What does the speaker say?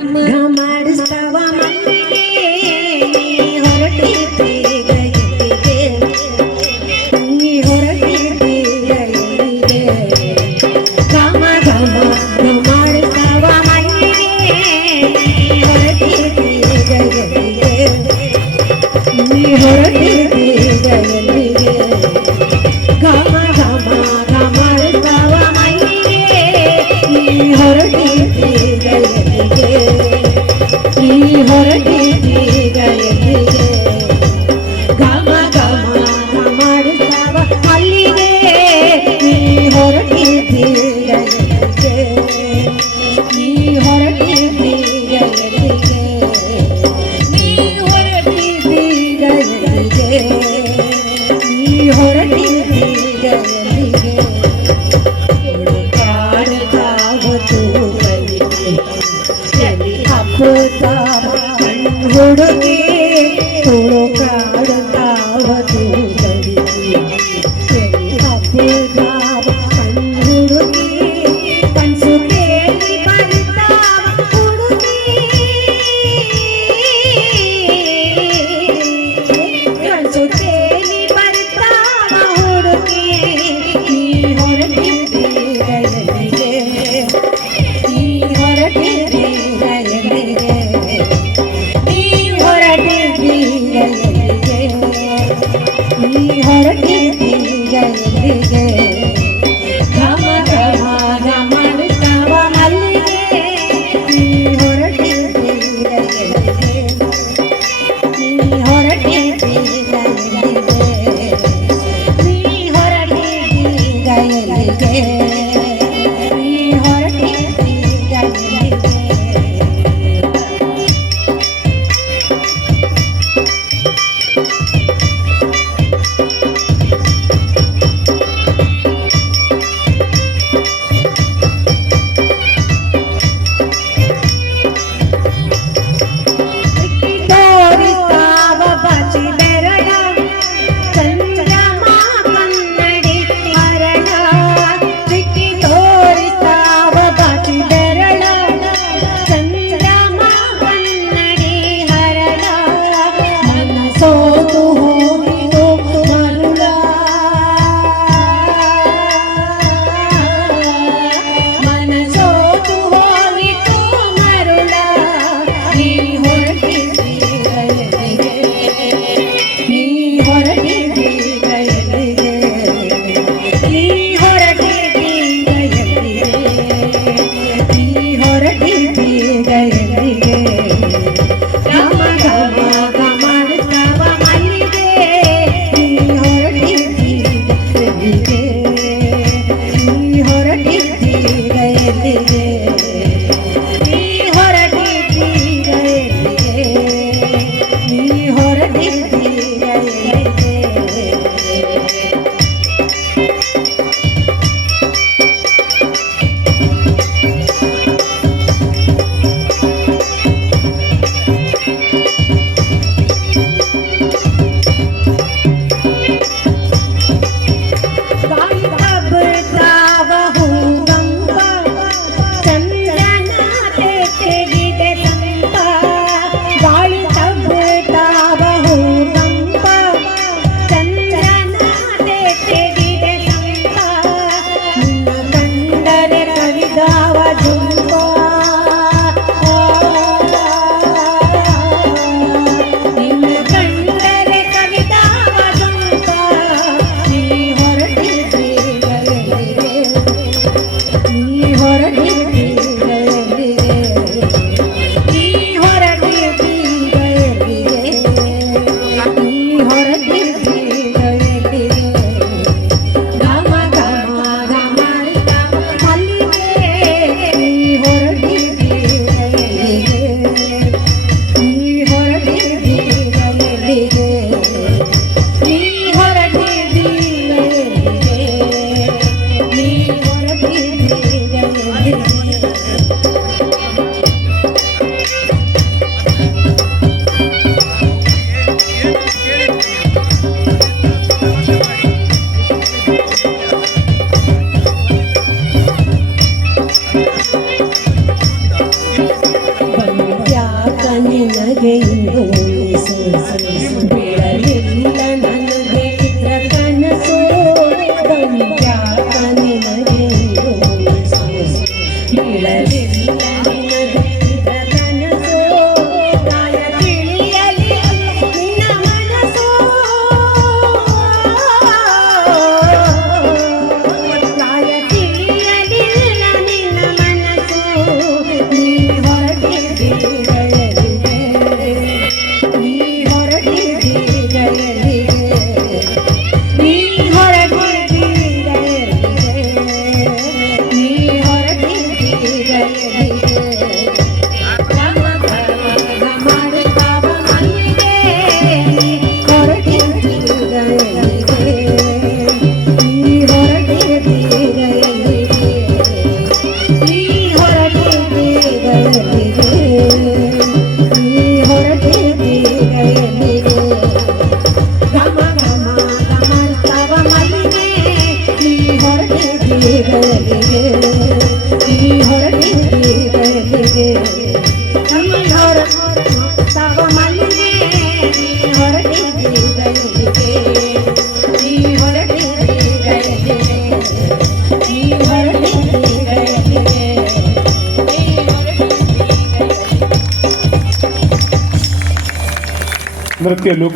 ಮಾಡಿಸ್ತಾವ ಮಲ್ಲಿಗೆ ಹೊರಟಿದ್ದೀಗ ಎಲ್ಲಿಗೆ ನೀ ಹೊರಟಿದ್ದೀಗ ಎಲ್ಲಿಗೆ ಘಮ ಘಮ ಮಾಡಿಸ್ತಾವ ಮಲ್ಲಿಗೆ ಹೊರಟಿದ್ದೀಗ ಎಲ್ಲಿಗೆ ನೀ ಹೊರಟಿದ್ದೀಗ ಎಲ್ಲಿಗೆ ಘಮ ಘಮ ಮಾಡಿಸ್ತಾವ ಮಲ್ಲಿಗೆ ನೀ ಹೊರಟಿದ್ದೀಗ ಎಲ್ಲಿಗೆ ನೀ ಹೊರಟಿದ್ದೀಗ ಎಲ್ಲಿಗೆ ಘಮ ಘಮ ಮಾಡಿಸ್ತಾವ ಮಲ್ಲಿಗೆ ನೀ ಹೊರಟಿದ್ದೀಗ ಎಲ್ಲಿಗೆ ನೀ ಹೊರಟಿದ್ದೀಗ ಎಲ್ಲಿಗೆ ನೀ ಹೊರಟಿದ್ದೀಗ ಎಲ್ಲಿಗೆ ನೀ ಹೊರಟಿದ್ದೀಗ ಎಲ್ಲಿಗೆ ಹುಡುಕಾಡುತ್ತಾವತು ಕಲಿಗೆ ಎಲ್ಲಿ ಹಬ್ಬುತ್ತಾವ ಹುಡುಗಿ ಹುಡುಕಾಡುತ್ತಾವತು ಕಲಿಗೆ ಎಲ್ಲಿ ಹಬ್ಬುತ್ತಾವ ಹುಡುಗಿ ಕನ್ಸು ಕೇಳಿ ಬರ್ತಾವ ಹುಡುಗಿ ಕನ್ಸು ಕೇಳಿ ಬರ್ತಾವ ಹುಡುಗಿ ನೀ ಹೊರಟಿದ್ದೀಗ ಎಲ್ಲಿಗೆ ನೀ ಹೊರಟಿದ್ದೀಗ ಎಲ್ಲಿಗೆ ನೀ ಹೊರಟಿದ್ದೀಗ ನನಗೆ ಇಂದು ಉಳಿಸು ಬೀಳಲಿಲ್ಲ ನನಗೆ ಇದ್ರ ಕನಸು ಬಂದ್ಯಾಕ ನಿನಗೆ ಇಂದು ಉಳಿಸು ಬೀಳಲಿಲ್ಲ ನಿನಗೆ ಇದ್ರ ಕನಸು ಗಾಯ ತಿಳಿಯಲಿ ನಿನ್ನ ಮನಸ್ಸು ಗಾಯ ತಿಳಿಯಲಿಲ್ಲ ನಿನ್ನ ಮನಸ್ಸು ನೀ ಹೊರಟಿದ್ದೀರಯಲಿಗೆ ನೀ ಹೊರಟಿದ್ದೀರಯಲಿಗೆ ನೀ ಹೊರಟಿದ್ದೀರಯಲಿಗೆ ನೀ ಹೊರಟಿದ್ದೀರಯಲಿಗೆ ಮಾಡುತ್ತಾವ ಮಲ್ಲಿಗೆ ನೀ ಹೊರಟಿದ್ದೀರಯಲಿಗೆ ನೀ ಹೊರಟಿದ್ದೀರಯಲಿಗೆ ನೀ ಹೊರಟಿದ್ದೀರಯಲಿಗೆ ನೀ ಹೊರಟಿದ್ದೀರಯಲಿಗೆ ಘಮ ಘಮ ಘಮರ್ತಾವ ಮಲ್ಲಿಗೆ ನೀ ಹೊರಟಿದ್ದೀರಯಲಿಗೆ ನೀ ಹೊರಟಿದ್ದೀರಯಲಿಗೆ ಘಮ ಹೊರತಾವ ಮಲ್ಲಿಗೆ ನೀ ಹೊರಟಿದ್ದೀರಯಲಿಗೆ ನೀ ಹೊರಟಿದ್ದೀರಯಲಿಗೆ ನೀ ಹೊರಟಿದ್ದೀರಯಲಿಗೆ ನೃತ್ಯ ಲೋಕ